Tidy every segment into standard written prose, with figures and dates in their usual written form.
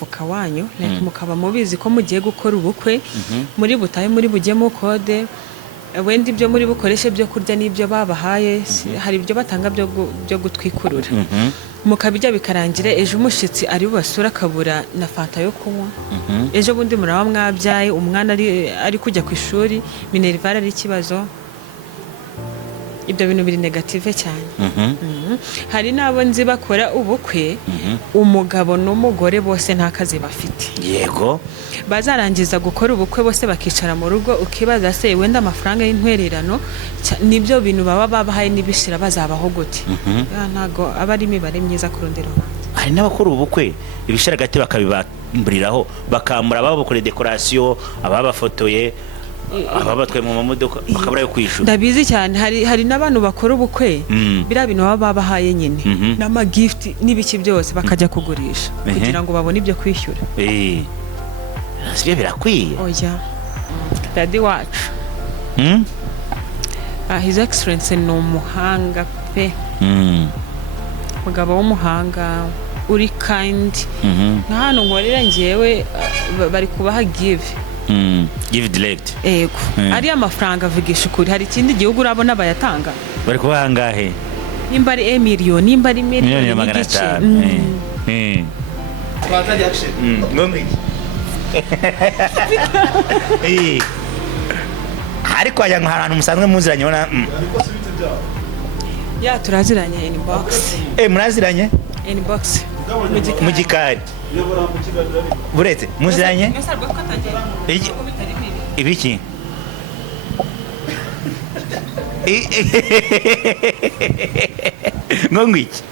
mufuka wanyu mukaba mubizi ko mugiye gukora ubukwe muri butahe muri bujyemo kode wenda ibyo muri bukoreshe byo kurya n'ibyo babahaye hari ibyo batanga byo gutwikurura mukabijya bikarangira ejo umushitsi ari bubasura akabura na fanta yo kunywa ejo bundi muraba mwabyaye umwana ari kujya ku ishuri minerivare ari ikibazo ibyo bintu biri negative cyane hari nabo nzi bakora ubukwe umugabo n'umugore bose nta kazi bafite yego bazarangiza gukora ubukwe bose bakicara mu rugo ukibaza se wenda amafaranga y'intwererano nibyo bintu baba babahaye nibishira bazabaho gute ntago aba ari imibare myiza kurondera hari n'abakora ubukwe ibishira gati bakabibamburiraho bakamura babakora decoration ababafotoye ababatwe mu mamodoka bakabura yo kwishura ndabizi cyane hari n'abantu bakora ubukwe bira bintu baba babahaye nyine n'ama gift n'ibiki byose bakajya kugurisha kugira ngo babone ibyo kwishyura Sibyo birakwiye oya dadi wacu His Excellency ni umuhanga pe mugabo w'umuhanga uri kind nka hano nkorera ngewe bari kubaha give direct yego ari amafaranga avugisha ukuri hari ikindi gihugu urabona bayatanga bari kubaha angahe nimba ari miliyoni nimba ari miliyoni n'igice twatajya action ngombe ariko aya nk'ahantu musanzwe muziranye bona ya turaziranye inbox muraziranye inbox mu gikari buretse muziranye ibiki ngongwiki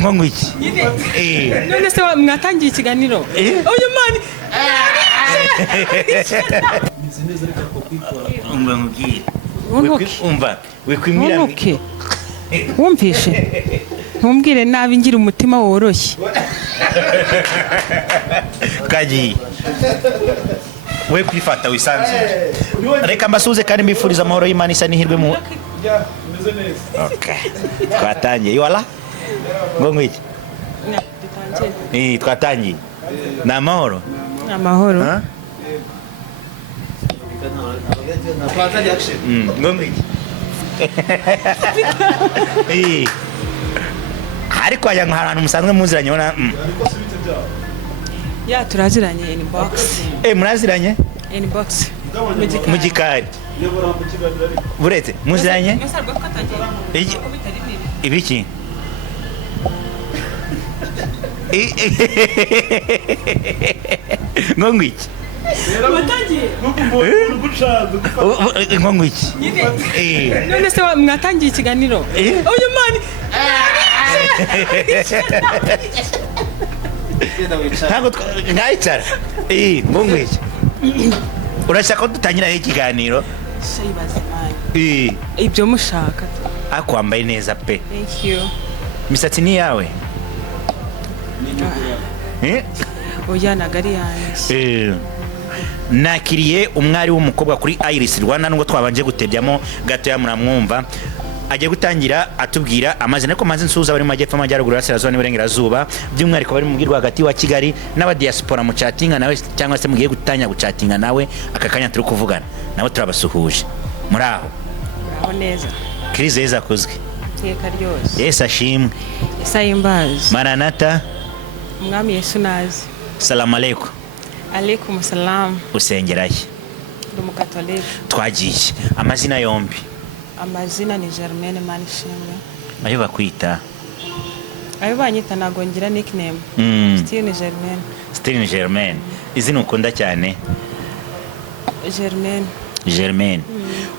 ngongwiki none se mwatangiye ikiganiro uyu mani umva wikwimira wumvishe ntumbwire nabi ngira umutima woroshye kagiye we kwifata wisanze reka mbasuze kandi mbifuriza amahoro y'Imana isa n'ihirwe mu okay twatangiye iwala ngo ngwiki twatangiye na amahoro twatajya action ngo ngwiki ariko aya nk'ahantu musanzwe muziranye bona ya turaziranye inbox muraziranye inbox mu gikari buretse muziranye ibiki ngongwiki ngongwiki none se mwatangiye ikiganiro uyu mani ntabwo mwayicara ngongwiki urashaka ko dutangira ikiganiro ibyo mushaka akwambaye neza pe thank you imisatsi ni yawe oya nagari yanjye nakiriye umwari w'umukobwa kuri Iris Rwanda nubwo twabanje gutebyamo gato ya muramwumva agiye gutangira atubwira amazina ariko maze nsuza bari mu majyepfo amajyaruguru y'Asirazuba n'Iburengerazuba by'umwihariko bari mu bwirwa hagati wa Kigali n'aba diaspora mu chattinga nawe cyangwa se mugiye gutanya guchattinga nawe akakanya turi kuvugana nawe turabasuhuje muri aho neza Kristo Yesu akuzwe teka ryose Yesu ashimwe Yesu ahimbaze Maranatha Umwami Yesu nazi Salamu alaykum Alaykum salam usengeraye ndi umukatolika twagiye amazina yombi amazina ni Germaine Manishimwe ayo bakwita ayo banyita nago ngira nickname Stine Germaine izina ukunda cyane Germaine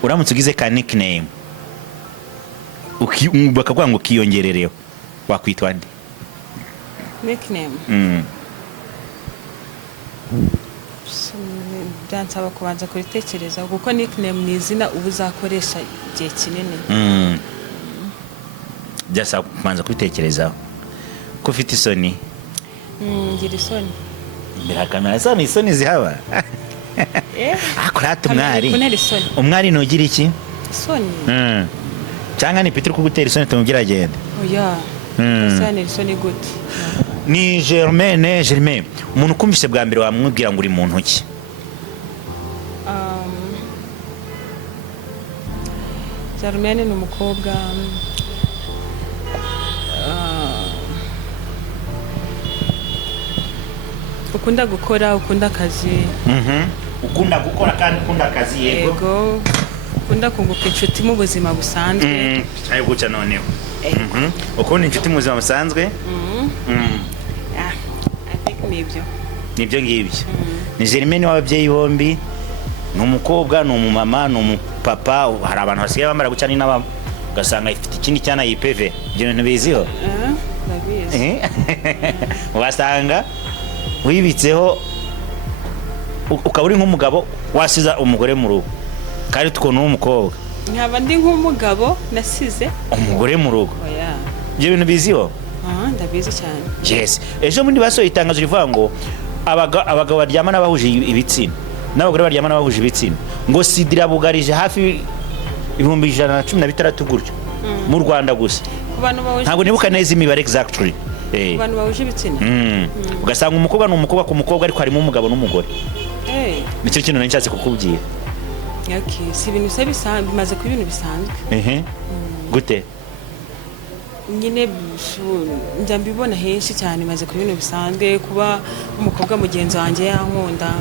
uramutse ugize ka nickname bakavuga ngo kiyongerereho wakwitwa nde nickname byansaba kubanza kuritekereza kuko nickname ni izina ubu uzakoresha igihe kinini byasaba kubanza kubitekerezaho ko ufite isoni ngira isoni imbere ya kamera ni isoni zihaba kurata umwari ntugira iki isoni cyangwa ni Peter kugutera isoni tumubwira agenda oya Ese Nelson gute? ni Germaine umuntu ukumvise bwa mbere wamubwira ngo uri mu ntoki Germaine ni umukobwa ukunda gukora, ukunda akazi. ukunda gukora kandi ukunda akazi Yego. Ukunda kunguka inshuti mu buzima busanzwe. ayo guca noneho ukunda inshuti mu buzima busanzwe I think nibyo. nibyo ngibyo ni Germaine w'ababyeyi bombi ni umukobwa ni umumama ni umupapa hari abantu basigaye bamara guca n'inama ugasanga ifite ikindi cyana yipeve ibyo bintu biziho Ndabizi. ugasanga wibitseho ukaba uri nk'umugabo wasiza umugore mu rugo kandi tukona umukobwa Nkaba ndi nk'umugabo nasize umugore mu rugo oya. ibyo bintu biziho Ndabizi cyane. yes ejo bundi basohoye itangazo rivuga ngo abagabo baryamana bahuje ibitsina n'abagore baryamana bahuje ibitsina ngo sida irabugarije hafi 116 gutyo mu Rwanda gusa ntabwo nibuka neza imibare exactly abantu bahuje ibitsina. ugasanga umukobwa ni umukobwa ku mukobwa ariko harimo umugabo n'umugore nicyo kintu nari nshatse kukubwira. Okay, si ibintu bisanzwe bimaze kuba ibintu bisanzwe. Gute? Nyine njya mbibona henshi cyane maze kuba ibintu bisanzwe kuba umukobwa mugenzi wanjye yankunda.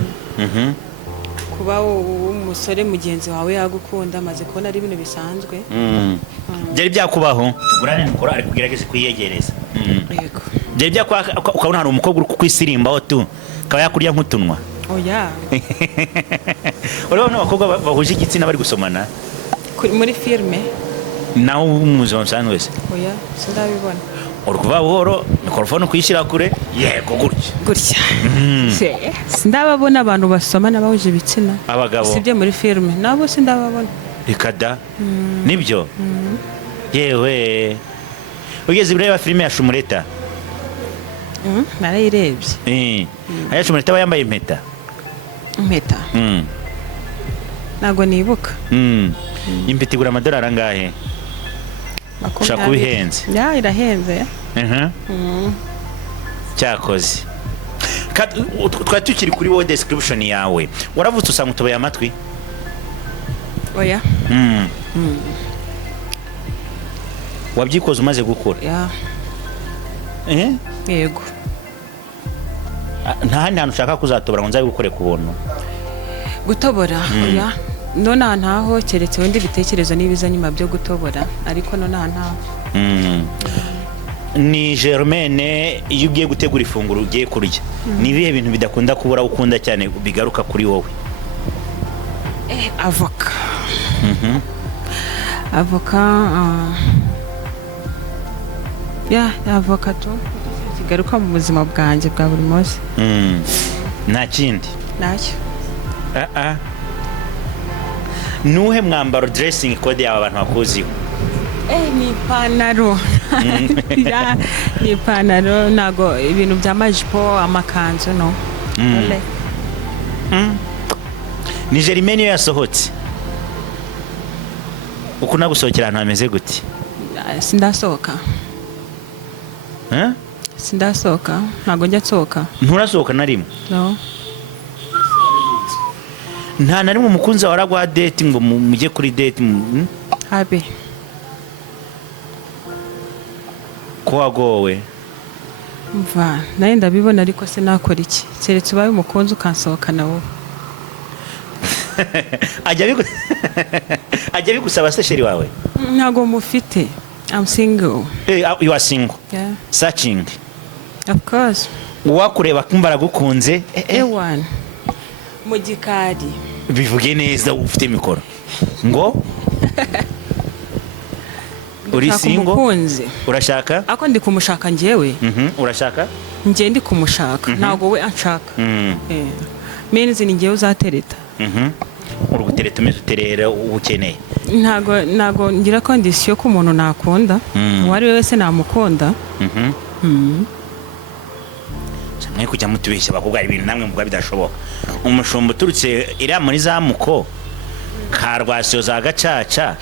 Kuba umusore mugenzi wawe yagukunda maze kubona ari ibintu bisanzwe. Byari byakubaho tugurane mukora ari kugerageza kwiyegereza. Yego. Byari byakwa ukabona hari umukobwa uri kukwisirimbao tu kaba yakurya nk'utunwa. Oya. Urabona abakobwa bahuje igitsina bari gusomana muri filme naho umuzima musanzwe wese. Oya, sindabibona. Urukuva buhoro mikrofone kuyishyira kure yego gutya sindababona abantu basomana bahuje ibitsina abagabo sibye muri filme nabo sindababona ikada nibyo yewe ugeze bireba filme ya Shumureta narayirebye aya Shumureta yambaye impeta ntago nibuka impeta igura amadolari angahe ushaka kubihenze irahenze cyakoze twari tukiri kuri wowe description yawe waravutse usanga utoboye amatwi oya wabyikoze umaze gukura yego nta handi hantu ushaka kuzatobora ngo nzabe gukore ku buntu gutobora oya none ntaho keretse wenda ibitekerezo n'ibiza nyuma byo gutobora ariko none ntaho ni Germaine iyo ugiye gutegura ifunguro ugiye kurya ni ibihe bintu bidakunda kubura ukunda cyane bigaruka kuri wowe avoka avoka tu kigaruka mu buzima bwanjye bwa buri munsi nta kindi nacyo nuhe mwambaro dressing code y'aba bantu bakuziho ni ipantaro ni ipantaro ntago ibintu by'amajipo amakanzu no ni Germaine iyo yasohotse ukunda gusohokera ahantu hameze gute sindasohoka ntago njya nsohoka nturasohoka na rimwe no nta na rimwe umukunzi wawe aragwa date ngo mujye kuri date habe ko wagowe mva nawe ndabibona ariko se nakora iki keretse ubaye umukunzi ukansohoka nawe ajya bigusaba se sheri wawe ntago mufite I'm single you are single searching of course uwakureba kumva aragukunze ewan mu gikari bivuge neza ufite mikoro ngo uri single urashaka ako ndi kumushaka njyewe urashaka njye ndi kumushaka ntago we anshaka means ni njyewe uzatereta uri gutereta umeze uterera ukeneye ntago ngira condition ko umuntu nakunda uwari wese namukunda mwe kujya mutubeshya bakubwira ibintu namwe mubwa bidashoboka umushumba uturutse iriya muri zamuko ka Rwasiyo za Gacaca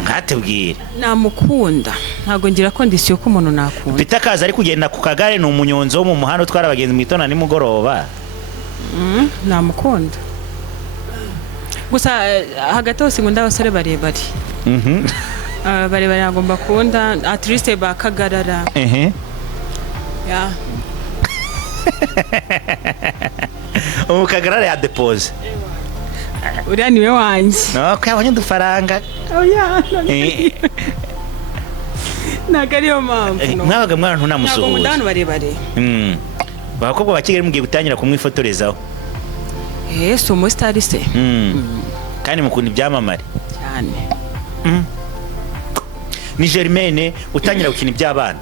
ngatubwire. namukunda ntabwo ngira kondisiyo ko umuntu nakunda. Peter Kaza ari kugenda ku kagare ni umunyonzi wo mu muhanda utwara abagenzi mu gitondo nimugoroba. namukunda gusa hagati hose ngunda abasore barebare. barebare ntabwo mbakunda, at least bakagarara. ya Kagarara ya depose. uriya niwe wanjye. No, ko yabonye udufaranga. ntabwo ariyo mpamvu. Mwabaga mwana ntabwo ntunamusuhuza. nkunda abantu barebare. Abakobwa ba Kigali mugiye gutangira kumwifotorezaho. si umusitari se. Kandi mukunda ibyamamare cyane. Ni Germaine utangira gukina iby'abana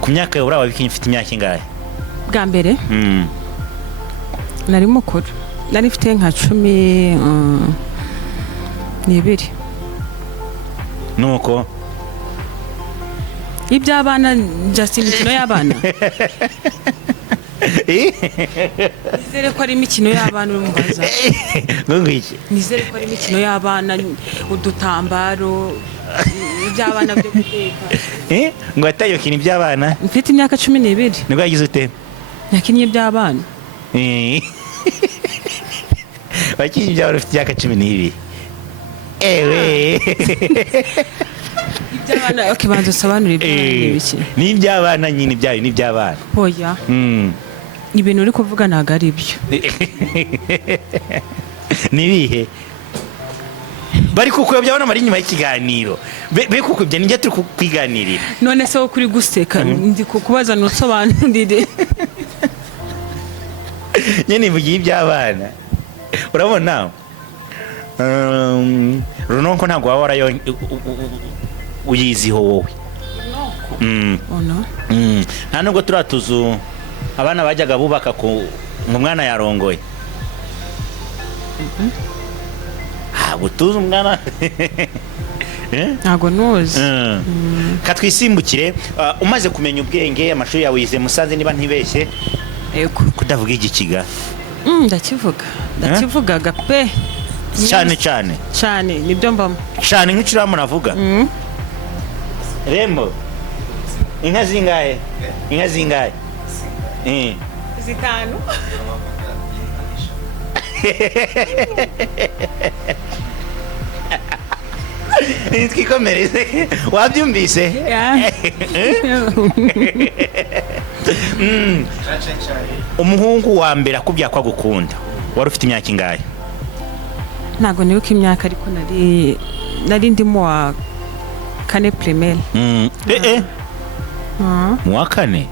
ku myaka yawe uraba bikinye ufite imyaka ingahe? bwa mbere nari mukuru, nari mfite nka 12. Nuko iby'abana just imikino y'abana. nizere ko ari imikino y'abana urumvaza. ngiki nizere ko ari imikino y'abana, udutambaro iby'abana byo guteka. ngo atayo kina iby'abana mfite imyaka 12 nibwo yagize ute? nakinnye iby'abana. wakinnye iby'abana ufite imyaka 12? ewe iby'abana banza usobanura iby'abana. ni iby'abana nyine, ibyayo ni iby'abana. oya ibintu uri kuvuga ntabwo ari byo. nibihe bari kukuyobya abana bari inyuma y'ikiganiro be kukubya ninjye turi kwiganirira. none se wo kuri guseka ndi kukubaza nusobanurire. nyine mvugiye iby'abana urabona. runonko ntabwo waba warayo uyiziho wowe. nta nubwo turiya tuzu abana bajyaga bubaka ngo umwana yarongoye. ntabwo tuzi umwana. ntabwo nuzi. katwisimbukire. umaze kumenya ubwenge, amashuri yawe yize Musanze niba ntibeshye. yego. kudavuga igikiga? ndakivugaga pe cyane cyane cyane nibyo mbamo cyane nk'icyo muravuga. Rembo inka zingahe? 5. twikomereze. wabyumvise? umuhungu wa mbere akubwira ko agukunda wari ufite imyaka ingahe? ntabwo nibuka imyaka ariko nari ndimo wa 4 primaire. mu wa 4?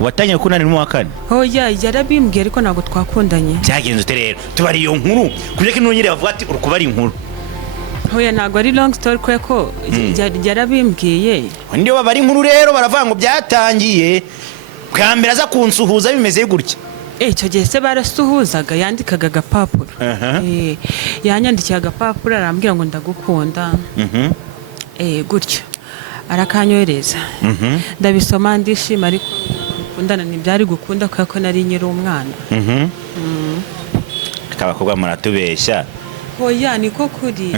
watangiye gukundana mu wa 4? oya yarabimbwiye ariko ntabwo twakundanye. byagenze ute rero? tubari iyo nkuru kureka inonyere bavuga ati uri kubara inkuru. oya ntabwo ari long story ko yarabimbwiye. ndiyo babari inkuru rero baravuga ngo byatangiye bwa mbere aza kunsuhuza bimeze gutya. icyo gihe se barasuhuzaga, yandikaga agapapuro. yanyandikiye agapapuro arambwira ngo ndagukunda. gutyo arakanyohereza. ndabisoma ndishima ariko gukundana ntibyari gukunda kubera ko nari nyiri umwana. abakobwa muratubeshya. oya niko kuri.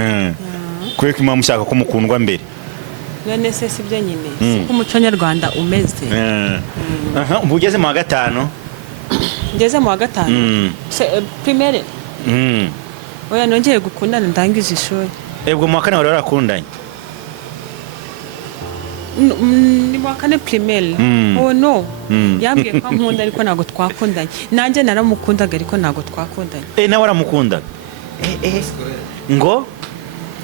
kubera ko imana mushaka ko mukundwa mbere. none se si byo nyine siko umuco nyarwanda umeze. ubu ugeze mu wa 5? ngeze mu wa 5 primaire. oya nongeye gukundana ndangije ishuri. ubwo mu wa 4 wari warakundanye? ni mu wa 4 primaire. no yambwiye ko nkunda ariko ntabwo twakundanye. nanjye naramukundaga ariko ntabwo twakundanye. nawe waramukundaga? ngo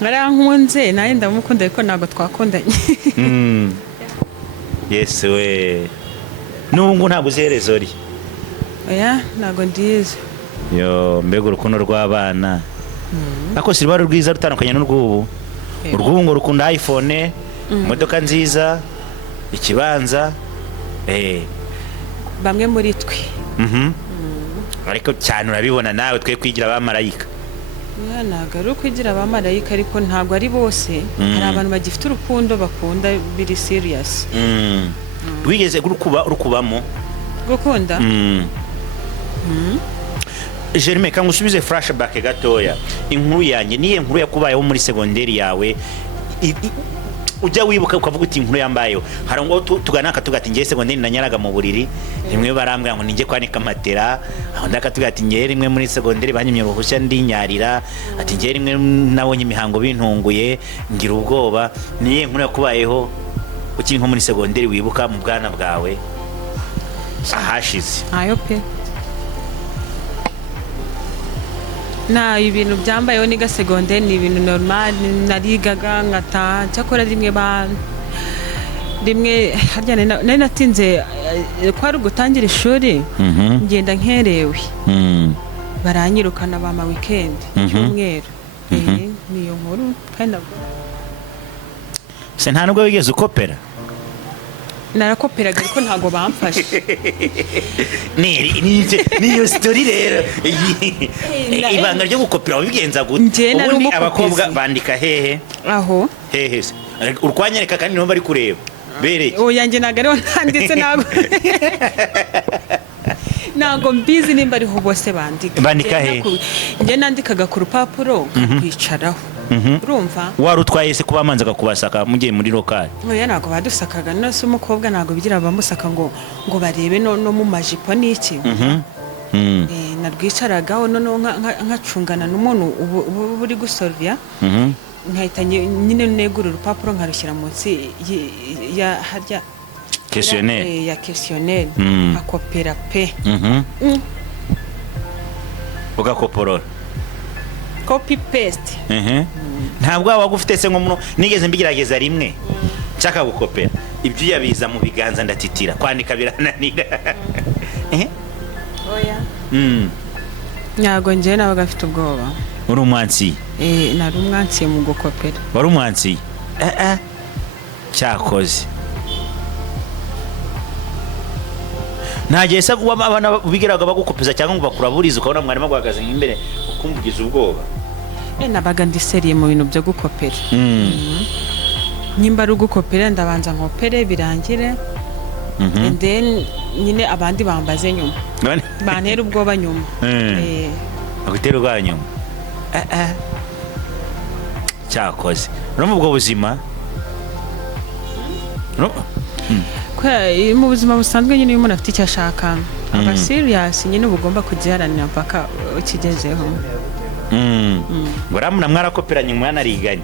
narankunze nawe ndamukunda ariko ntabwo twakundanye. yes we n'ubu ngo ntabwo uzi iherezo rye? oya ntabwo ndizi. mbega urukundo rw'abana ako si rwari rwiza rutandukanye n'urw'ubu. urw'ubu ngo rukunda iPhone, imodoka nziza, ikibanza. bamwe muri twe. ariko cyane urabibona nawe twe kwigira abamarayika. ntabwo ari ukwigira abamarayika ariko ntabwo ari bose. hari abantu bagifite urukundo bakunda biri serious. rwigeze rukubamo gukunda? Germaine, kangusubize flashback gatoya. inkuru yanjye niye nkuru yakubayeho muri segonderi yawe ujya wibuka ukavuga uti inkuru yambayeho hari ngo tugana akatuga ati ngiye segonderi nanyaraga mu buriri rimwe barambwira ngo ninjye kwanika matera aho ndakatuga ati ngiye rimwe muri segonderi banyimye uruhushya ndinyarira ati ngiye rimwe nabonye imihango bintunguye ngira ubwoba niye inkuru yakubayeho ukiri nko muri segonderi wibuka mu bwana bwawe ahashize? ayo pe na ibintu byambayeho niga segonderi ni ibintu normal narigaga ngataha cyakora rimwe harya nari natinze kwari ugutangira ishuri ngenda nkerewe baranyirukana bama weekend cyumweru niyo nkuru kandi se nta nubwo wigeze ukopera? narakoperaga ariko ntago bamfashe niyo story rero ibanga ryo gukopera wabigenza gute? Ubundi abakobwa bandika hehe aho hehe se urkwanyereka kandi niho bari kureba bereye oya njye ntago ariho ntanditse ntago mbizi nimba ariho bose bandika hehe? njye nandikaga ku rupapuro kwicaraho urumva wari utwaye se kuba manzaga kubasaka mugiye muri lokali? oya ntago badusakaga nose umukobwa ntago bigira abamusaka ngo barebe no mu majipo n'iki narwicaragaho noneho nkacungana n'umuntu uba uri gusorvya nkahita nyine negura urupapuro nkarushyira munsi ya harya questionnaire ya questionnaire akopera pe ugakoporora copy paste ntabwo waba ufite se nko nigeze mbigerageza rimwe nshaka gukopera ibyo yabiza mu biganza ndatitira kwandika birananira oya nyago nje nabaga afite ubwoba. Uri umwansi? Nari umwansi mu gukopera. Wari umwansi? Cyakoze. Ntagesa kuba abana bigiraga bagukopeza cyangwa ngo bakuraburiza ukabona mwarimu agwagaze imbere ukumvugiza ubwoba. Nabaga ndi seriye mu bintu byo gukopera. Nyimba rugukopera ndabanza nkopere birangire. And then nyine abandi bambaze nyuma. Bantera ubwoba nyuma. Agutera ubwoba nyuma. Cyakoze. No ubwo buzima. No. Mu buzima busanzwe nyine umuntu afite icyo ashaka aba serious nyine ubugomba kugiharanira mpaka ukigezeho. Baramuna mwarakopiranye mwanariganye.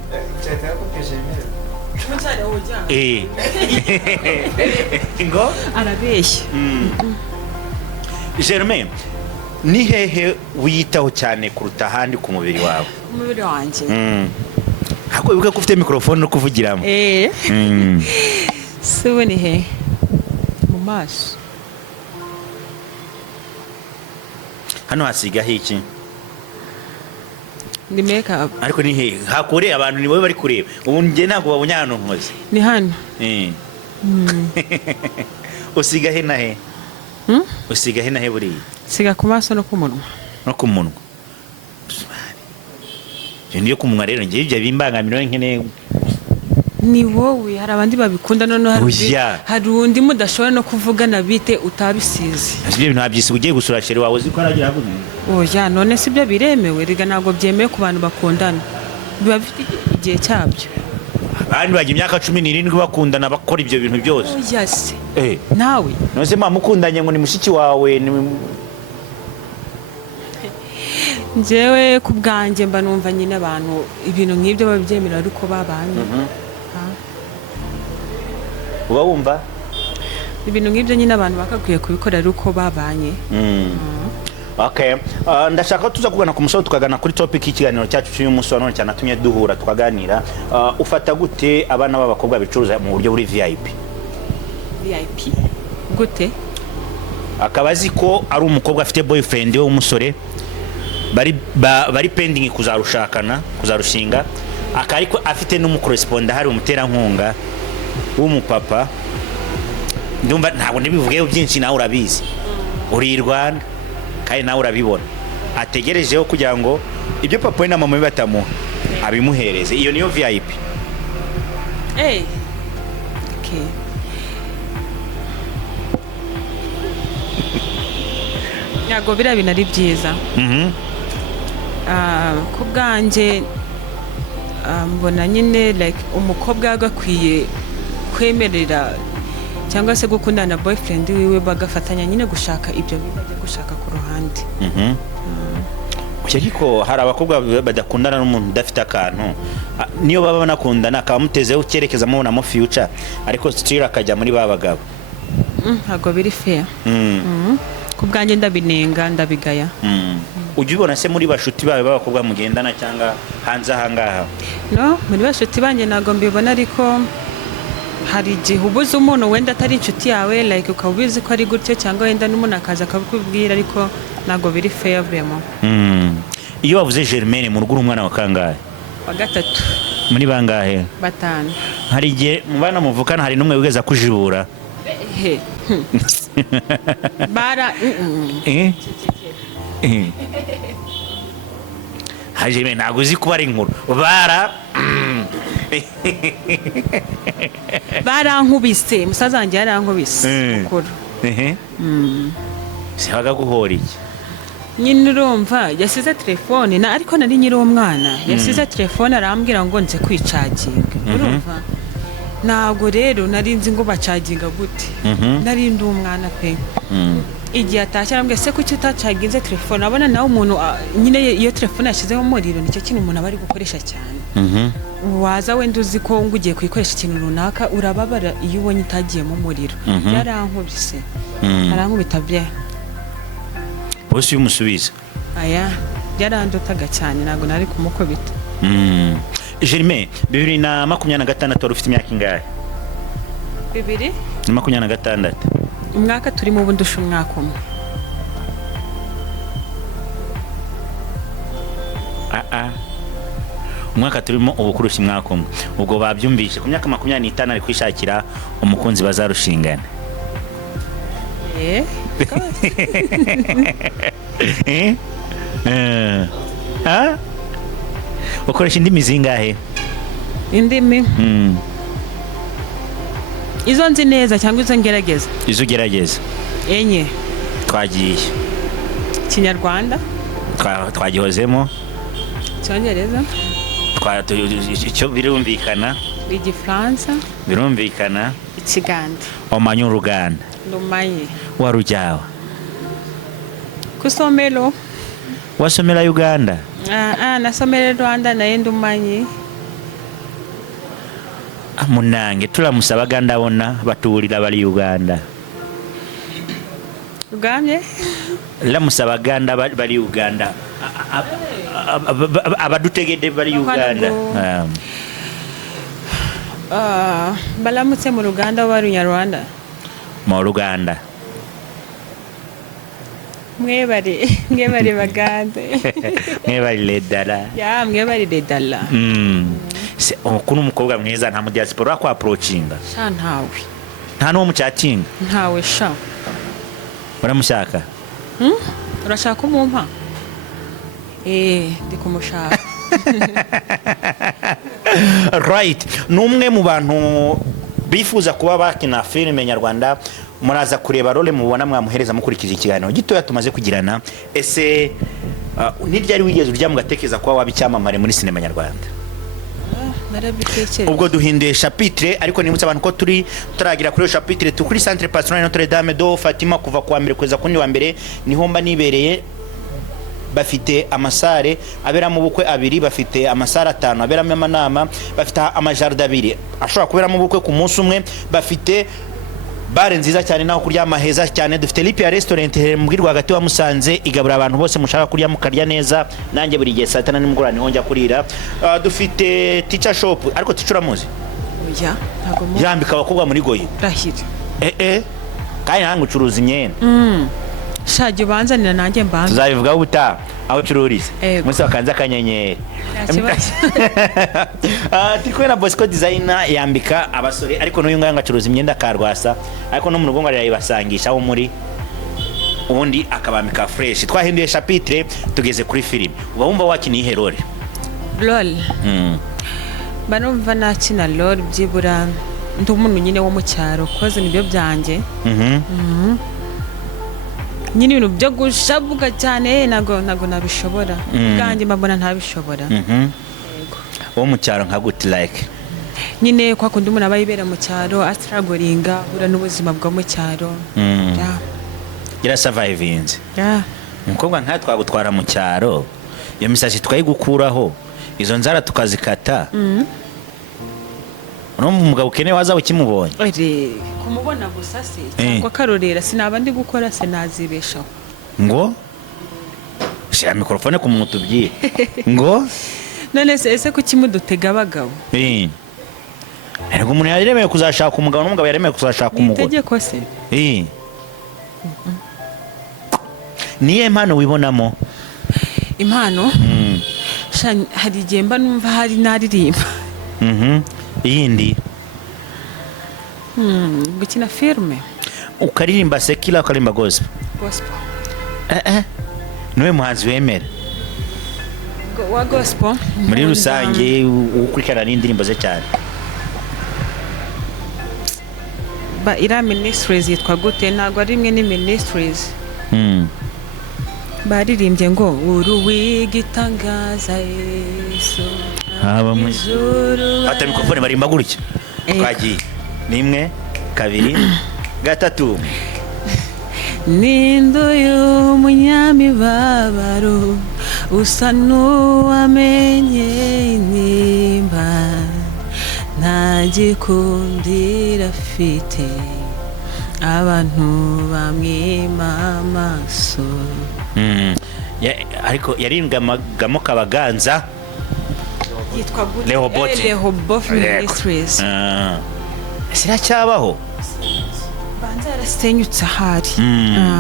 Ngo arabeshya. Germain, ni hehe wiyitaho cyane kuruta handi ku mubiri wawe? Umubiri wanjye. Hako wibuke ko ufite microphone no kuvugiramo. Siwe ni he mu maso. Hano hasiga hiki? Ni makeup. Ariko ni he hakore abantu nibo bari kureba. Ubu nge ntago babonye hano nkoze. Ni hano. Usiga he na he? Usiga he na he buri? Siga ku maso no ku munwa. No ku munwa. Ndiyo ku munwa rero nge ibyo bimbangamiro nkene. Ni wowe hari abandi babikunda none hari undi mudashobora no kuvugana bite utabisize. Ibyo bintu abyisi ugiye gusura shere wawe ziko aragira haguye. Oya none sibyo biremewe riga nago byemeye ku bantu bakundana. Biba bifite igihe cyabyo. Abandi baje imyaka 17 bakundana bakora ibyo bintu byose. Oya se. Nawe. Nose mama mukundanye ngo ni mushiki wawe ni Njewe ku bwanjye mba numva nyine abantu ibintu nk'ibyo babyemera ariko babanye. Uba wumva ibintu nk'ibyo nyine abantu bakakwiye kubikora ariko babanye. Okay, ndashaka tuza kugana ku musozo tukagana kuri topic y'ikiganiro cyacu cy'uyu munsi wa none cyane atumye duhura tukaganira. Ufata gute abana b'abakobwa bicuruza mu buryo buri VIP? VIP gute? Akabazi ko ari umukobwa afite boyfriend we w'umusore bari pending kuzarushinga akariko afite n'umukorresponda hari umuterankunga w'umupapa. Ndumva ntabwo nibivugeyo byinshi nawe urabizi uri Rwanda kandi nawe urabibona ategerejeho kugira ngo ibyo papa we na mama batamuha abimuhereze. Iyo niyo VIP. Okay. Yago bira binari byiza. Ku bwanjye mbona nyine like umukobwa agakwiye kwemerera cyangwa se gukundana na boyfriend wiwe bagafatanya nyine gushaka ibyo bajya gushaka ku ruhande. ariko hari abakobwa badakundana n'umuntu udafite akantu, niyo baba banakundana akaba mutezeho cyerekeza mubonamo future ariko still akajya muri babagabo. Ntabwo biri fair. Ku bwanjye ndabinenga ndabigaya. Ujya ubona se muri bashuti bawe b'abakobwa mugendana cyangwa hanze ahangaha? No, muri bashuti banjye ntabwo mbibona, ariko hari igihe ubuze umuntu wenda atari inshuti yawe like ukaba ubizi ko ari gutyo, cyangwa wenda n'umuntu akaza akabikubwira, ariko ntabwo biri fair vraiment. Iyo wavuze Germaine mu rugo umwana wa kangahe? Wa gatatu. Muri bangahe? 5. Hari igihe mu bana muvukana hari n'umwe wigeze kujibura? Bara Hajime ntabwo uzi kuba ari inkuru barankubise, musaza wanjye yarankubise ukuru. Sibaga guhora iki? Nyine urumva yasize telefone ariko nari nyiri umwana, yasize telefone arambwira ngo nze kwicaginga. Urumva ntabwo rero nari nzi ngo bacaginga gute, nari ndi umwana pe. Igihe atashye arambwira se kuki utacaginze telefone, abona nawe umuntu nyine iyo telefone yashyizeho umuriro nicyo kintu umuntu aba ari gukoresha cyane. Waza wenda uzi ko ugiye kuyikoresha ikintu runaka urababara iyo ubonye itagiyemo umuriro. Yarankubise arankubita bye. Bose y'umusubiza aya yarandutaga cyane, ntabwo nari kumukubita. Germaine, 2026 wari ufite imyaka ingahe? 2026 umwaka turimo ubu ndusha umwaka umwe. Umwaka turimo ubu kurusha umwaka umwe. Ubwo babyumvishe ku myaka 25 ari kwishakira umukunzi bazarushingana. Ukoresha indimi zingahe? Indimi izo nzi neza cyangwa izo ngerageza? Izo ugerageza. Enye. Twagiye Kinyarwanda, twagihozemo Cyongereza, icyo birumvikana, Igifaransa birumvikana, Ikiganda, Omanyi Uruganda, Lumanyi, Warujawa, Kusomelo, wasomera Uganda? Nasomera Rwanda naye ndumanyi. Munange tulamusa Abaganda bonna batuwulira bali Uganda. Ugamye? Lamusa Abaganda bali Uganda. Abadutegedde bali Uganda. Balamutse mu Ruganda wa Runyarwanda. Mu Ruganda. Mwebare Baganda. Mwebare ledala. Ya mwebare ledala. Kuno umukobwa mwiza nta mu diaspora kwa approachinga. Sha ntawe. Nta no mu chatting. Ntawe sha. Uramushaka? Urashaka umumpa? Ndi kumushaka. Right. Numwe mu bantu bifuza kuba bakina filime nyarwanda, muraza kureba role mubona mwamuhereza mukurikije ikiganiro gitoya tumaze kugirana. Ese n'iryari wigeze urya mugatekeza kuba wabicyamamare muri sinema nyarwanda? Ubwo duhinduye chapitre, ariko nimutse abantu ko turagira kuri chapitre tukuri Centre Pastoral Notre Dame do Fatima kuva kwa mbere kweza kundi wa mbere niho mba nibereye. Bafite amasare aberamo ubukwe abiri, bafite amasare 5 aberamo amanama, bafite amajarda abiri ashobora kuberamo ubukwe ku munsi umwe, bafite bare nziza cyane naho kuryama heza cyane. Dufite Lipia Restaurant mu bwirwa hagati wa Musanze igabura abantu bose mushaka kurya mukarya neza, nanjye buri gihe saa 5 nimugora niho njya kurira. Dufite Teacher Shop, ariko Teacher muzi? Oya, ntago mu. Yambika abakobwa muri goyi. Rahira. Kandi nange ucuruza imyenda. Shaje ubanzanira nanjye mbanza. Tuzabivuga ubuta aho cururiza. Munsi wakanza akanyenyeri. Turi na Bosco Designer yambika abasore, ariko n'uyu nganga acuruza imyenda Karwasa, ariko no mu rugo ngo arayibasangisha aho muri ubundi akabambika fresh. Twahinduye chapitre tugeze kuri film. Uba wumva wakiniye herore? Lol. Banumva nakina lol byibura ndi umuntu nyine wo mu cyaro koze nibyo byanjye. Nyine ibintu byo gushabuka cyane nago nabishobora. Bwanjye mbabona ntabishobora. wo mu cyaro nka good like nyine kwa kundi umuntu aba yibera mu cyaro astragoringa ahura n'ubuzima bwo mu cyaro. Yeah. gira survivinze Yeah. umukobwa nka twagutwara mu cyaro iyo misatsi tukayigukuraho izo nzara tukazikata no umugabo ukeneye waza ukimubonye kumubona gusa se cyangwa karorera sinaba ndi gukora se nazibeshaho ngo shira mikrofone ku muntu tubyiye ngo none se ese kuki mudutega abagabo ariko umuntu yaremeye kuzashaka umugabo n'umugabo yaremeye kuzashaka umugore itegeko se niye impano wibonamo impano hari igihe mba numva hari naririmba iyindi gukina filime ukaririmba sekila ukaririmba gospel niwe muhanzi wemera wa gospel muri rusange ukurikirana n'indirimbo ze cyane iriya ministries yitwa gute ntabwo ari imwe ni ministries baririmbye ngo uruwigitangaza Yesu haba mu ijuru ata mikrofone barimba gutya twagiye nimwe kabiri gatatu ninduyu munyamibabaro usa n'uwamenye intimba nta gikundira afite abantu bamwima amaso ariko yaririmbwamo kabaganza yitwa gute Rehoboth Ministries siracyabaho banza yarasenyutse ahari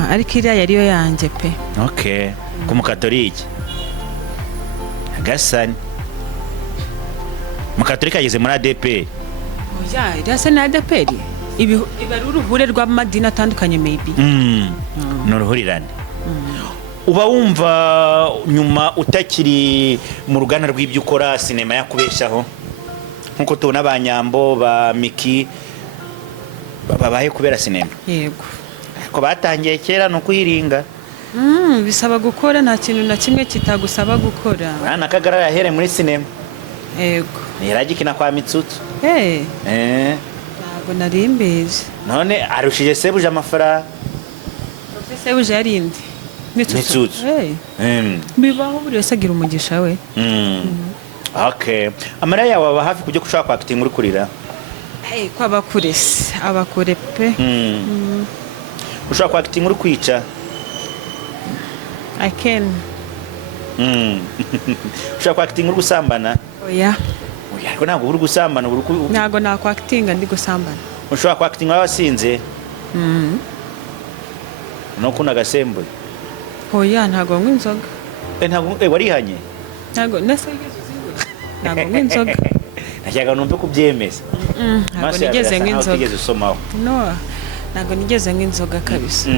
ariko iriya yariyo yanjye pe okay ku mukatolike Gasani mukatolika ageze muri ADP oya iriya se na ADP iba ari uruhure rw'amadini atandukanye maybe ni uruhurirane uba wumva nyuma utakiri mu ruganda rw'ibyo ukora sinema yakubeshaho nkuko tubona ba Nyambo ba Miki babaye kubera sinema yego ko batangiye kera no kuyiringa bisaba gukora nta kintu na kimwe kitagusaba gukora bana Kagara yahere muri sinema yego yaragikina kwa Mitsutsu ntabwo nari mbizi none arushije Sebuje amafaranga Sebuje yarindi Mitsutsu bibaho buri wese agira umugisha we okay amara yawe aba hafi kujya gushaka acting uri kurira kwaba kure se abakure pe ushaka acting uri kwica I can ushaka acting uri gusambana oya ariko ntabwo uri gusambana ntabwo nakwa acting ndi gusambana ushaka acting wasinze no kuna gasembuye oya ntabwo nywa inzoga ntabwo warihanye ntabwo nese yigeze uzinguye ntabwo nywa inzoga nashyaga numve kubyemeza ntabwo nigeze nywa inzoga ntigeze usomaho no ntabwo nigeze nywa inzoga kabisa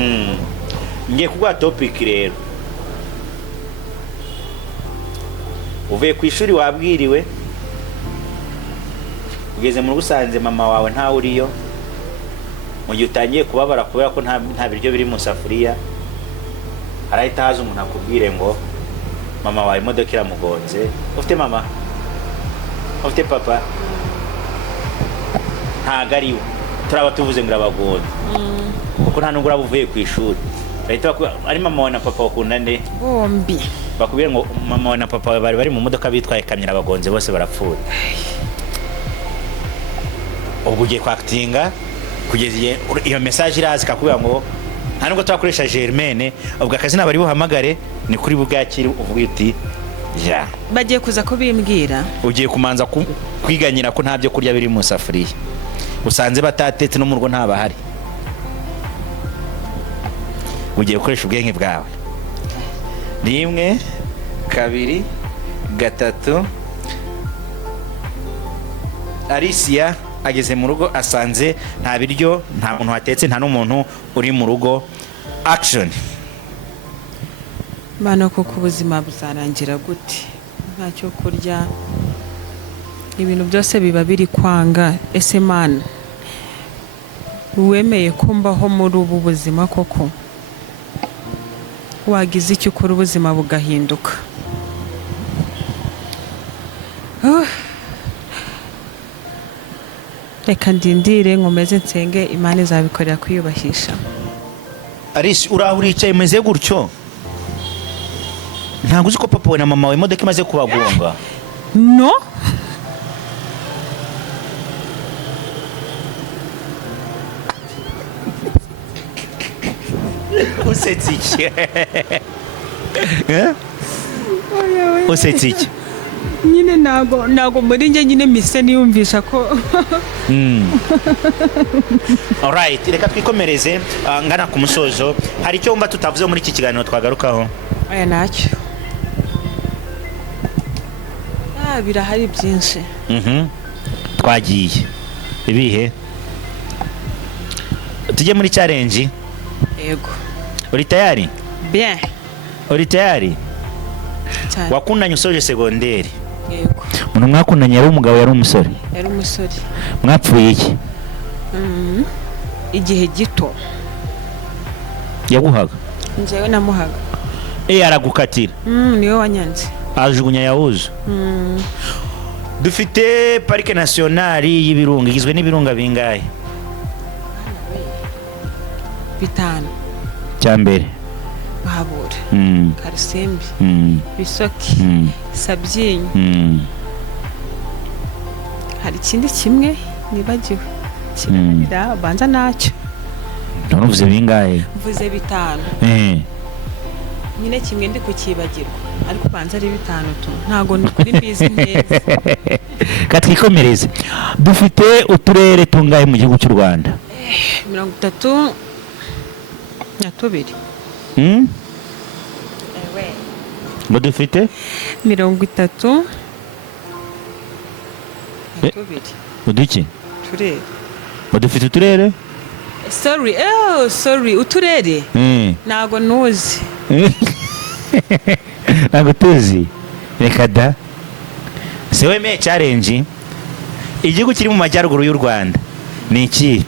ngiye kuguha topic rero uvuye ku ishuri wabwiriwe ugeze mu Rusanze mama wawe ntawe uriyo mu gihe utangiye kubabara kubera ko nta biryo biri mu safuriya arahita haza umuntu akubwire ngo mama wawe imodoka iramugonze ufite mama ufite papa ntago ariwe turaba tuvuze ngo irabagonze kuko nta nubwo uraba uvuye ku ishuri bahita ari mama wawe na papa bakunda nde bombi bakubwira ngo mama wawe na papa bari mu modoka bitwaye kamera abagonze bose barapfuye ubwo ugiye kwakitinga kugeza iyo message irazi kakubwira ngo nta nubwo turakoresha Germaine ubwo akazina bari buhamagare ni kuri bugakiri uvuga uti ja bagiye kuza ko bimbwira ugiye kumanza kwiganyira ko nta byo kurya biri mu safuriya usanze batatetse no mu rugo ntabahari ugiye gukoresha ubwenge bwawe rimwe kabiri gatatu Alicia ageze mu rugo asanze nta biryo nta muntu watetse nta n'umuntu uri mu rugo action bana koko ubuzima buzarangira gute ntacyo kurya ibintu byose biba biri kwanga ese mana wemeye kumbaho muri ubu buzima koko wagize icyo ukora ubuzima bugahinduka reka ndindire nkomeze nsenge Imana izabikorera kwiyubahisha. Alice uraho uricaye meze gutyo ntabwo uzi ko papa we na mama we imodoka imaze kubagonga? No, usetse iki? Usetse iki? nyine ntago muri njye nyine mise niyumvisha ko Alright, reka twikomereze ngana ku musozo. Hari icyo wumva tutavuze muri iki kiganiro twagarukaho? aya nacyo birahari byinshi. Twagiye ibihe tujye muri challenge. Yego. Uri tayari? Bien. Uri tayari? Cyane. Wakundanye usoje segonderi? Yego. Umuntu mwakundanye yari umugabo yari umusore? Yari umusore. Mwapfuye iki? Igihe gito. Yaguhaga? Njyewe namuhaga. Aragukatira? Niwe wanyanze. Ajugunya yahuzo? Dufite parike nationale y'ibirunga igizwe n'ibirunga bingahe? 5. Cyambere Bahabura. Karisimbi. Bisoki. Sabyinyo. Hari ikindi kimwe nibagiwe. Kirira banza nacyo. None uvuze bingahe? Mvuze 5. Nyine kimwe ndi kukibagirwa ariko banza ari 5 tu. Ntago ni kuri mbizi neza. Katwikomereze. Dufite uturere tungahe mu gihugu cy'u Rwanda? 32. Ngo dufite 32. Uduki? Turere. Ngo dufite uturere? Sorry, uturere. Ntago nuzi. Ntago tuzi? Reka da. Se wemeye challenge. Igihugu kiri mu majyaruguru y'u Rwanda ni iki?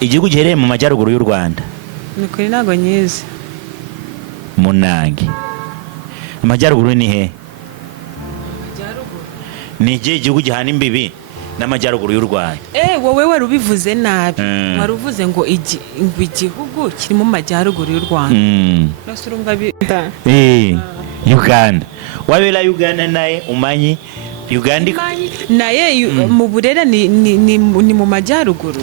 Igihugu giherereye mu majyaruguru y'u Rwanda. Ni kuri ntago nyizi. Munange. Amajyaruguru ni he? Majyaruguru. Ni igihugu gihana imbibi n'amajyaruguru y'u Rwanda. Wowe wari ubivuze nabi. Wari uvuze ngo igihugu kiri mu majyaruguru y'u Rwanda. Nose urumva bita. Uganda. Wabera Uganda naye umanyi Uganda naye mu burere ni mu majyaruguru.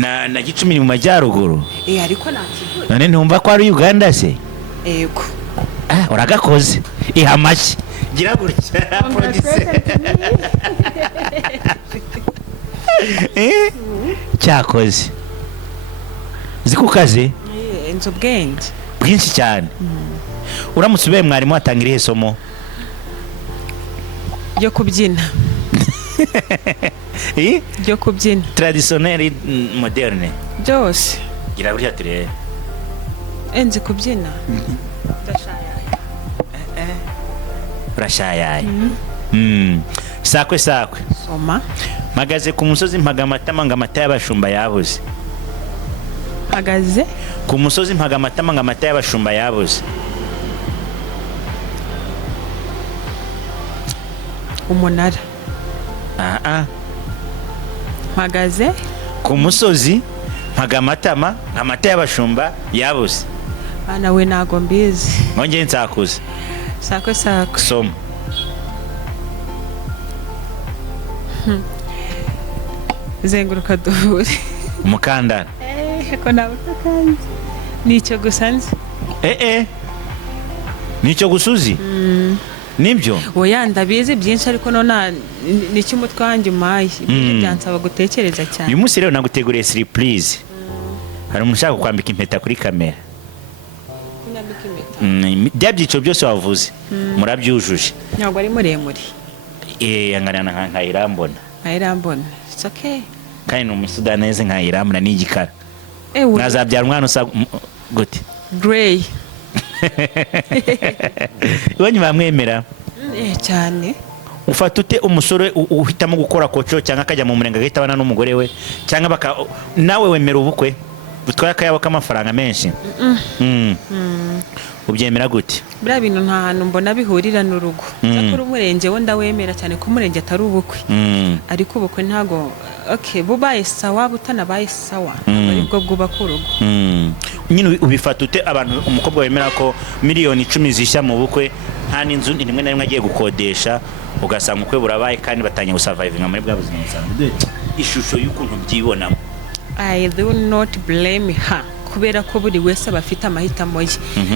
Na Gicumbi ni mu majyaruguru. Ariko nakigura. None ntumva ko ari Uganda se? Yego. Uragakoze. Ihamashi. Gira gutya. Cyakoze. Zikukaze? Enzo bwenge. Bwinshi cyane. Uramutse ube mwarimu atangira ihe somo? Ryo kubyina. Ryo kubyina. Traditionnel moderne. Byose. Gira gutya turebe. Enzi kubyina. Ndashayaye. Urashayaye. Sakwe. Soma. Mpagaze ku musozi mpaga amatama ngo amata y'abashumba yabuze. Mpagaze ku musozi mpaga amatama ngo amata y'abashumba yabuze. Umunara. Mpagaze ku musozi mpaga amatama ngo amata y'abashumba yabuze. Bana we ntago mbizi. Ngongeye nsakuze. Sakwe. Soma. Zenguruka duhure. Umukandara. Ko nabuka kandi. Nicyo gusa nzi. Nicyo gusuzi? Nibyo? Oya ndabizi byinshi ariko none nicyo umutwe wanjye umaye. Byansaba gutekereza cyane. Uyu munsi rero naguteguriye surprise. Hari umuntu ushaka kwambika impeta kuri kamera. Kunyambika impeta? Bya byiciro byose wavuze murabyujuje. Ntabwo ari muremure. Angana nka Irambona. It's okay. Kandi ni umusudaneze nka Irambona n'igikara. Nazabyara umwana usa gute? Grey. Iwanyu bamwemera? Cyane. Ufata ute umusore uhitamo gukora koco cyangwa akajya mu murenge agahita abana n'umugore we cyangwa nawe wemera ubukwe? butwaye akayabo k'amafaranga menshi. Ubyemera gute? buriya bintu nta hantu mbona bihurira n'urugo. Kuri umurenge wo ndawemera cyane ko umurenge atari ubukwe, ariko ubukwe ntago bubaye sawa butanabaye sawa ntabwo aribwo bwubaka urugo. Nyine ubifata ute abantu umukobwa wemera ko miliyoni 10 zishya mu bukwe nta n'inzu rimwe na rimwe agiye gukodesha, ugasanga ubukwe burabaye kandi batangiye gusurvivinga muri bwa buzima busanzwe? Ishusho y'ukuntu byibonamo. I do not blame her kubera ko buri wese aba afite amahitamo ye.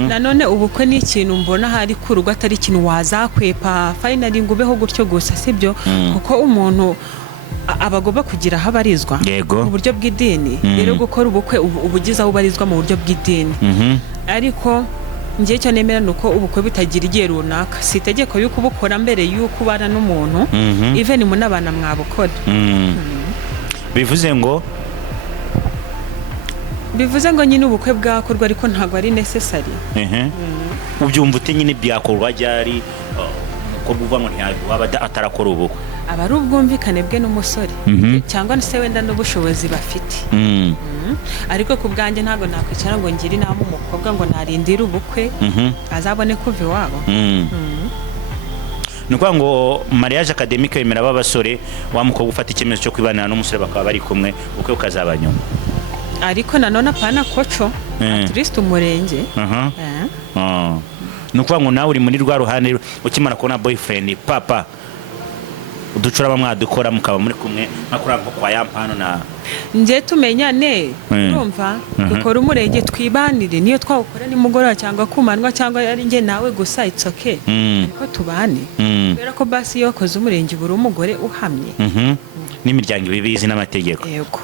Nanone ubukwe ni ikintu mbona hari ku rugo atari ikintu wazakwepa finally ngo ubeho gutyo gusa, sibyo? Kuko umuntu abagomba kugira aho abarizwa mu buryo bw'idini. Rero gukora ubukwe ubugize aho ubarizwa mu buryo bw'idini. Ariko ngiye cyo nemera nuko ubukwe bitagira igihe runaka. Si itegeko yuko ubukora mbere yuko ubana n'umuntu, even munabana mwabukora. Bivuze ngo nyine ubukwe bwakorwa ariko ntabwo ari necessary. Ubyumva ute nyine byakorwa ryari umukobwa uva ngo ntiyaba atarakora ubukwe? Aba ari ubwumvikane bwe n'umusore cyangwa se wenda n'ubushobozi bafite. Ariko ku bwanjye ntabwo nakwicara ngo ngire inama umukobwa ngo narindire ubukwe azabone kuva iwabo. Ni ukuvuga ngo mariage academique yemera ab'abasore wa mukobwa ufata icyemezo cyo kwibanira n'umusore bakaba bari kumwe, ubukwe ukazaba nyuma. Ariko nanone apana koco at least umurenge. Ni ukuvuga ngo nawe uri muri rwa ruhande ukimara kubona boyfriend papa uducura bamwadukora mukaba muri kumwe nkakora nko kwa yampano na nje tumenyane, urumva dukora umurenge twibanire, niyo twawukora nimugoroba cyangwa kumanwa cyangwa ari nge nawe gusa it's okay, ariko tubane. Kubera ko basi iyo koze umurenge buri umugore uhamye n'imiryango ibibizi n'amategeko. Yego.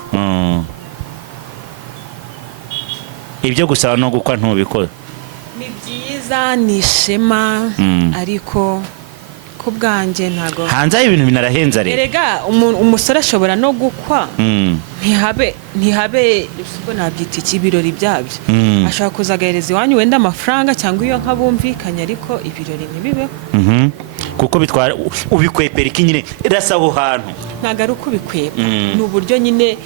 Ibyo gusaba no gukora ntubikora. Ni byiza ni shema, ariko ku bwanjye ntago hanze ibintu binarahenza rero. Erega umusore ashobora no gukwa ntihabe ubwo nabyita ikibirori byabyo. Ashaka kuzagahereza iwanyu wenda amafaranga cyangwa iyo nkabumvikanye, ariko ibirori ntibibeho. Kuko bitwara ubikwepera iki nyine irasa aho hantu. Ntago ari uko ubikwepa, ni uburyo nyine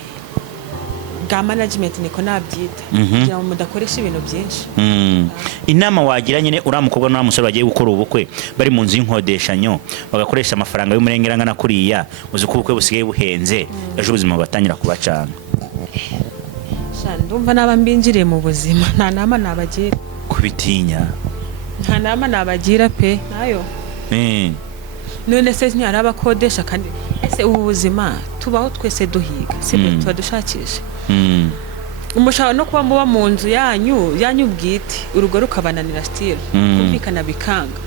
bwa management niko nabyita, kugira ngo mudakoresha ibintu byinshi. Inama wagira nyine uramukobwa n'amusore bagiye gukora ubukwe bari mu nzu y'inkodeshanyo bagakoresha amafaranga y'umurengera ngana kuriya, uzi ko ubukwe busigaye buhenze, ejo ubuzima bugatangira kubacana. Ndumva naba mbinjiriye mu buzima nta nama nabagira. Kubitinya nta nama nabagira pe nayo. None se ntiyari abakodesha kandi ese ubu buzima tubaho twese duhiga, sibyo? Tuba dushakisha. Umushaka no kuba muba mu nzu yanyu bwite, urugo rukabananira still kumvikana bikanga.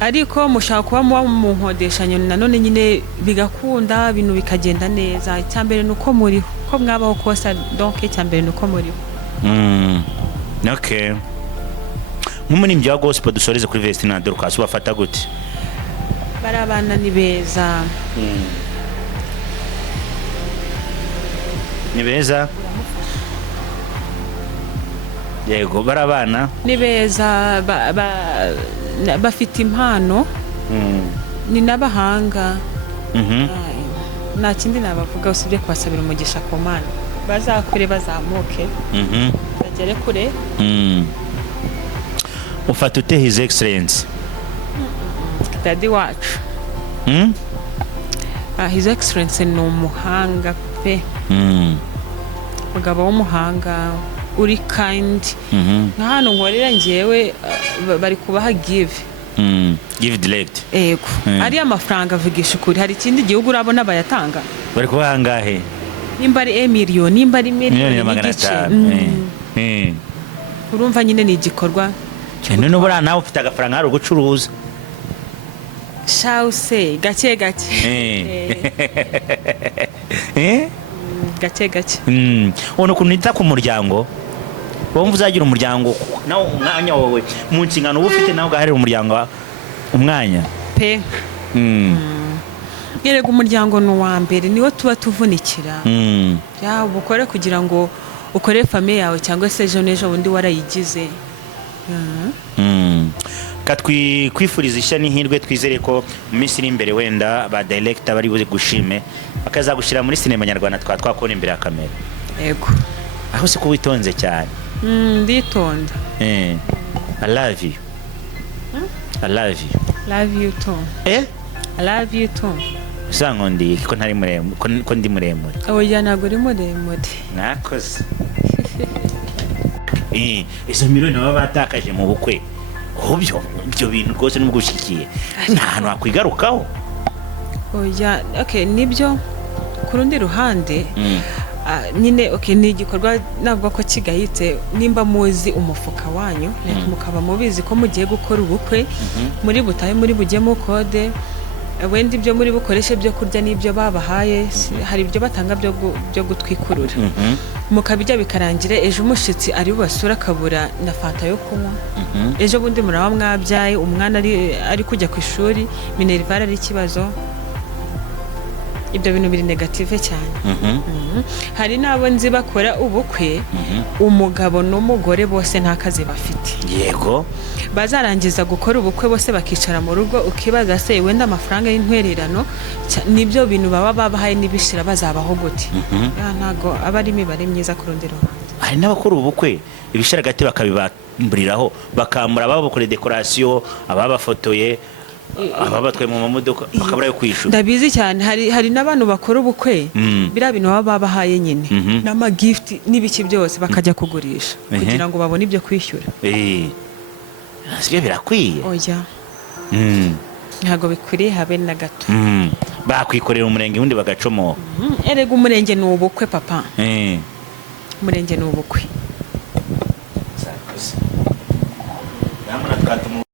Ariko mushaka kuba muba mu nkodeshanyo nanone nyine bigakunda, ibintu bikagenda neza. Icyambere nuko muriho ko mwabaho kosa, donc icyambere nuko muriho. Okay. Nk'umurimbyi wa gospel dusoreze kuri Vestina Dorcas ubafata gute? Barabana ni beza. Ni beza? Yego, barabana ni beza, bafite impano, ni n'abahanga. Nta kindi nabavuga usibye kubasabira umugisha ku Mana, bazakure bazamuke bagere kure. Ufata ute His Excellency? Daddy wacu. His Excellency ni umuhanga pe, umugabo w'umuhanga uri kind. Nka hano nkorera ngewe bari kubaha give direct. Yego. Ari amafaranga avugisha ukuri, hari ikindi gihugu urabona bayatanga? Bari kubaha ngahe? Nimba ari 1 million, nimba ari miliyoni n'igice. Urumva nyine ni igikorwa. None ubura nawe ufite agafaranga hari ugucuruza. Shause gake gake. Gake gake. Ono kunita ku muryango. Wumva uzagira umuryango nawe umwanya wawe mu nshingano uba ufite nawe ugaharira umuryango umwanya pe. Yerega umuryango ni uwa mbere, niwo tuba tuvunikira. Ubukore kugira ngo ukore famille yawe cyangwa se ejo n'ejo bundi warayigize. Kwifuriza ishya n'ihirwe, twizere ko mu minsi iri imbere wenda ba director bari buze gushime bakazagushyira muri sinema nyarwanda twakora imbere ya kamera. Yego. aho si kuwitonze cyane. Nditonda. I love you. I love you. Love you too. I love you too. Usankundi ko ntari muremure, ko ndi muremure. Oya ntabwo uri muremure. Nakoze. Izo miliyoni baba batakaje mu bukwe, ibyo bintu rwose nubwo ushikiye nta hantu wakwigarukaho. Oya, okay, nibyo ku rundi ruhande nyine ni igikorwa navuga ko kigayitse. Nimba muzi umufuka wanyu mukaba mubizi ko mugiye gukora ubukwe, muri butahe muri bujyemo kode, wenda ibyo muri bukoreshe byo kurya n'ibyo babahaye, hari ibyo batanga byo gutwikurura, mukabijya bikarangira ejo umushitsi ari bubasura akabura na fanta yo kunywa, ejo bundi muraba mwabyaye umwana ari kujya ku ishuri, minerivare ari ikibazo. Ibyo bintu biri negative cyane. Hari n'abo nzi bakora ubukwe, umugabo n'umugore bose nta kazi bafite. Yego. Bazarangiza gukora ubukwe bose bakicara mu rugo, ukibaza se wenda amafaranga y'intwererano nibyo bintu baba babahaye nibishira bazabaho gute? Ntago aba ari imibare myiza ku rundi ruhande. Hari n'abakora ubukwe ibishira gati bakabibamburiraho, bakamura ababakora decoration, ababafotoye, ababatwaye mu mamodoka bakabura yo kwishura. Ndabizi cyane, hari n'abantu bakora ubukwe bira bintu baba babahaye nyine n'ama gift n'ibiki byose bakajya kugurisha kugira ngo babone ibyo kwishyura. Sibyo birakwiye. Oya. Ntago bikwiriye habe na gato. Bakwikorera umurenge undi bagacomoka. Erega umurenge ni ubukwe papa. Umurenge ni ubukwe.